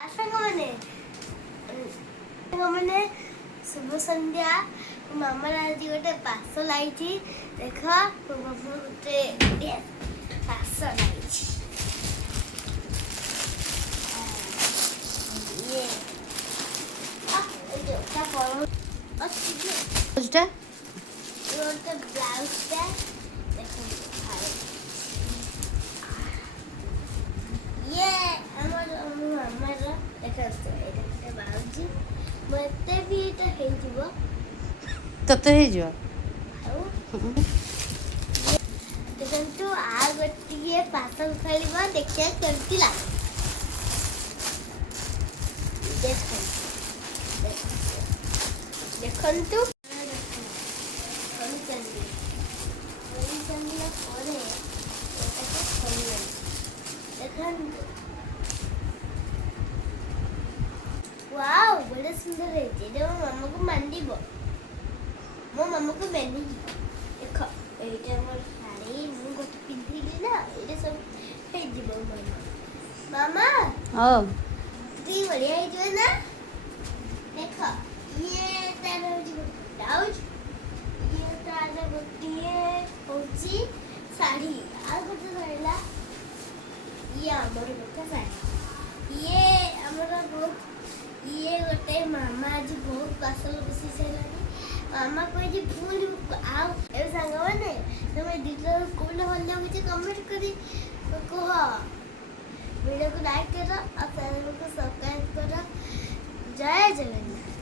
साଙ୍ଗमाने शुभ संध्या मामा आज गोटे पार्सल आई देख गोटे पार्सल आई ब्लाउज ये मामार देख बाउजी मत भी तते देखु आ गोटे पार्सल खेल देखिए केमती लगे देखु वाओ बड़ा सुंदर है जे मो मामा को मांडीबो मो मामा को बेनी देख एटा मोर साड़ी मु गोटे पिंधिली ना एटा सब हे जीवो मामा ओ ती बढ़िया है जो ना देख ये तारा जीवो ब्लाउज ये तारा गोटे होची साड़ी आ गोटे रहला ये हमर गोटे साड़ी ये हमर बहुत ये गोटे मामा आज बहुत पार्सल बसी सारे मामा कहे पुणी आओ ए सांग मैंने तुम डिटेल स्कूल भल लगे कमेंट करी कह वीडियो को लाइक करो और चैनल को सब्सक्राइब करो जय जगन्नाथ।